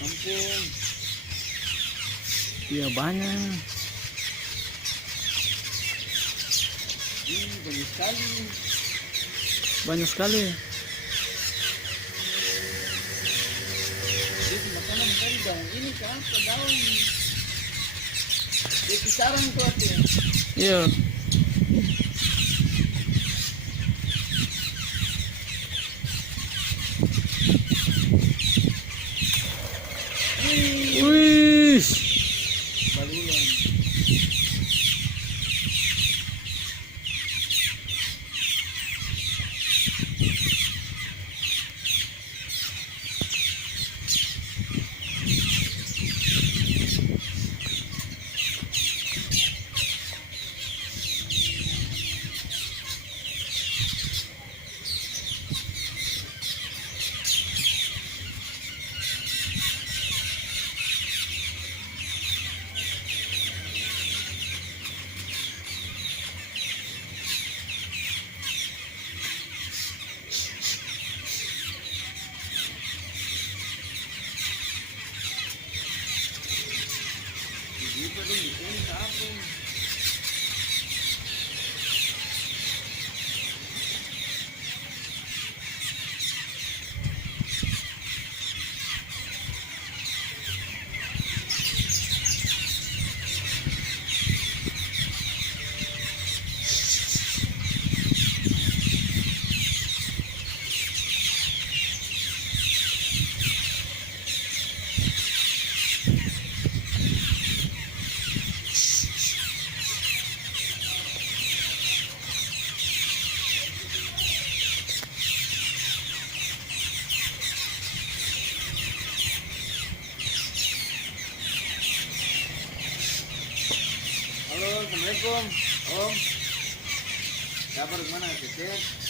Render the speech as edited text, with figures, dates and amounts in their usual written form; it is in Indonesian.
Ampun. Iya banyak. Ih, banyak sekali. Banyak sekali. Dia makanan kan daun ini kan, ke daun. Dia kisaran tuh tuh. Iya. Wih. Balulan. Dito dong, dito yung tapon. Halo, Assalamualaikum. Om. Kabar gimana, Cecep?